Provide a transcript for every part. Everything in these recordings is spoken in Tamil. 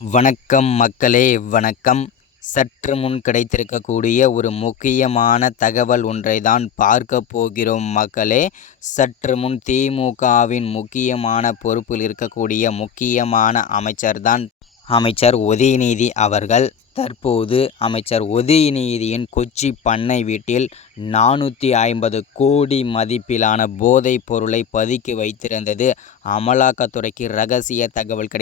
வணக்கம் மக்களே, வணக்கம். சற்று முன் கிடைத்திருக்கக்கூடிய ஒரு முக்கியமான தகவல் ஒன்றை தான் பார்க்க போகிறோம் மக்களே. சற்று முன் திமுகவின் முக்கியமான பொறுப்பில் இருக்கக்கூடிய முக்கியமான அமைச்சர் உதயநிதி அவர்கள் தற்போது அமைச்சர் உதயநிதியின் கொச்சி பண்ணை வீட்டில் 450 கோடி மதிப்பிலான போதைப் பொருளை பதுக்கி வைத்திருந்தது அமலாக்கத்துறைக்கு ரகசிய தகவல்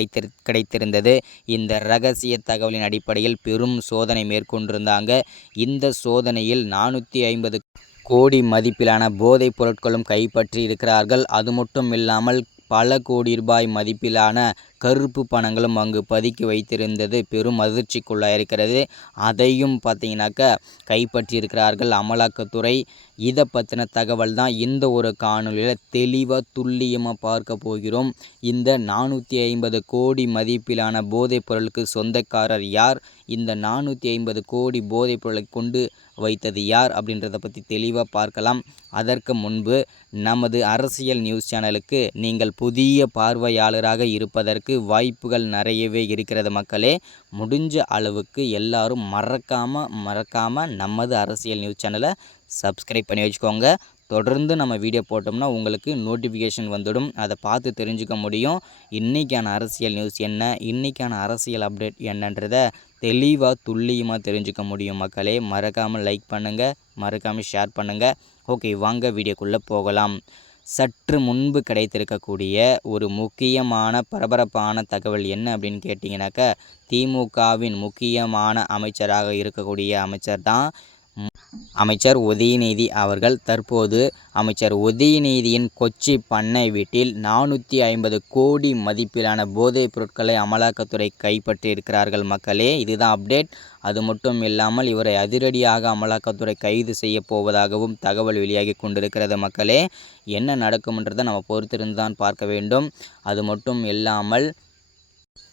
கிடைத்திருந்தது. இந்த ரகசிய தகவலின் அடிப்படையில் பெரும் சோதனை மேற்கொண்டிருந்தாங்க. இந்த சோதனையில் 450 கோடி மதிப்பிலான போதைப் பொருட்களும் கைப்பற்றி இருக்கிறார்கள். அது மட்டும் இல்லாமல் பல கோடி ரூபாய் மதிப்பிலான கருப்பு பணங்களும் அங்கு பதுக்கி வைத்திருந்தது பெரும் அதிர்ச்சிக்குள்ளாயிருக்கிறது. அதையும் பார்த்தீங்கன்னாக்கா கைப்பற்றியிருக்கிறார்கள் அமலாக்கத்துறை. இதை பற்றின தகவல் தான் இந்த ஒரு காணொலியில் தெளிவாக துல்லியமாக பார்க்க போகிறோம். இந்த 450 கோடி மதிப்பிலான போதைப் பொருளுக்கு சொந்தக்காரர் யார், இந்த 450 கோடி போதைப் பொருளை கொண்டு வைத்தது யார் அப்படின்றத பற்றி தெளிவாக பார்க்கலாம். அதற்கு முன்பு நமது அரசியல் நியூஸ் சேனலுக்கு நீங்கள் புதிய பார்வையாளராக இருப்பதற்கு வாய்ப்புகள் நிறையவே இருக்கிறது மக்களே. முடிஞ்ச அளவுக்கு எல்லாரும் மறக்காமல் நமது அரசியல் நியூஸ் சேனலை சப்ஸ்கிரைப் பண்ணி வச்சுக்கோங்க. தொடர்ந்து நம்ம வீடியோ போட்டோம்னா உங்களுக்கு நோட்டிஃபிகேஷன் வந்துடும். அதை பார்த்து தெரிஞ்சுக்க முடியும். இன்றைக்கான அரசியல் நியூஸ் என்ன, இன்றைக்கான அரசியல் அப்டேட் என்னன்றதை தெளிவாக துல்லியமாக தெரிஞ்சுக்க முடியும் மக்களே. மறக்காமல் லைக் பண்ணுங்கள், மறக்காமல் ஷேர் பண்ணுங்கள். ஓகே, வாங்க வீடியோக்குள்ளே போகலாம். சற்று முன்பு கிடைத்திருக்கக்கூடிய ஒரு முக்கியமான பரபரப்பான தகவல் என்ன அப்படின்னு கேட்டிங்கனாக்கா, திமுகவின் முக்கியமான அமைச்சராக இருக்கக்கூடிய அமைச்சர் உதயநிதி அவர்கள் தற்போது அமைச்சர் உதயநிதியின் கொச்சி பண்ணை வீட்டில் 450 கோடி மதிப்பிலான போதைப் பொருட்களை அமலாக்கத்துறை கைப்பற்றி இருக்கிறார்கள் மக்களே. இதுதான் அப்டேட். அது மட்டும் இல்லாமல் இவரை அதிரடியாக அமலாக்கத்துறை கைது செய்ய போவதாகவும் தகவல் வெளியாகி கொண்டிருக்கிறது மக்களே. என்ன நடக்கும்ன்றதை நம்ம பொறுத்திருந்து தான் பார்க்க வேண்டும். அது மட்டும் இல்லாமல்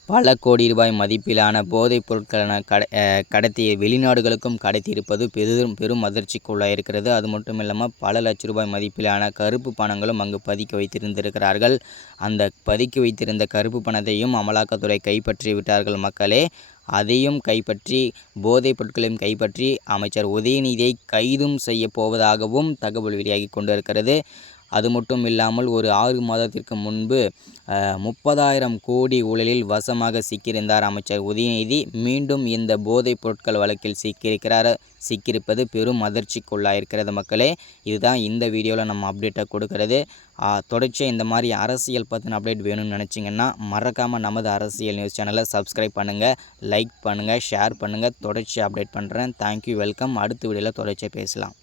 பல கோடி ரூபாய் மதிப்பிலான போதைப் பொருட்களை கடத்தி வெளிநாடுகளுக்கும் கடத்தியிருப்பது பெரும் அதிர்ச்சிக்குள்ளாயிருக்கிறது. அது மட்டும் இல்லாமல் பல லட்ச ரூபாய் மதிப்பிலான கருப்பு பணங்களும் அங்கு பதுக்கி வைத்திருந்திருக்கிறார்கள். அந்த பதுக்கி வைத்திருந்த கருப்பு பணத்தையும் அமலாக்கத்துறை கைப்பற்றி விட்டார்கள் மக்களே. அதையும் கைப்பற்றி போதைப் பொருட்களையும் கைப்பற்றி அமைச்சர் உதயநிதியை கைதும் செய்ய போவதாகவும் தகவல் வெளியாகி கொண்டிருக்கிறது. அது மட்டும் இல்லாமல் ஒரு 6 மாதத்திற்கு முன்பு 30,000 கோடி ஊழலில் வசமாக சிக்கியிருந்தார் அமைச்சர் உதயநிதி. மீண்டும் இந்த போதைப் பொருட்கள் வழக்கில் சிக்கியிருப்பது பெரும் அதிர்ச்சிக்குள்ளாயிருக்கிறது மக்களே. இதுதான் இந்த வீடியோவில் நம்ம அப்டேட்டை கொடுக்கறது. தொடர்ச்சியாக இந்த மாதிரி அரசியல் பற்றின அப்டேட் வேணும்னு நினச்சிங்கன்னா மறக்காமல் நமது அரசியல் நியூஸ் சேனலை சப்ஸ்கிரைப் பண்ணுங்கள், லைக் பண்ணுங்கள், ஷேர் பண்ணுங்கள். தொடர்ச்சியாக அப்டேட் பண்ணுறேன். Thank you, welcome. அடுத்த வீடியோவில் தொடர்ச்சியாக பேசலாம்.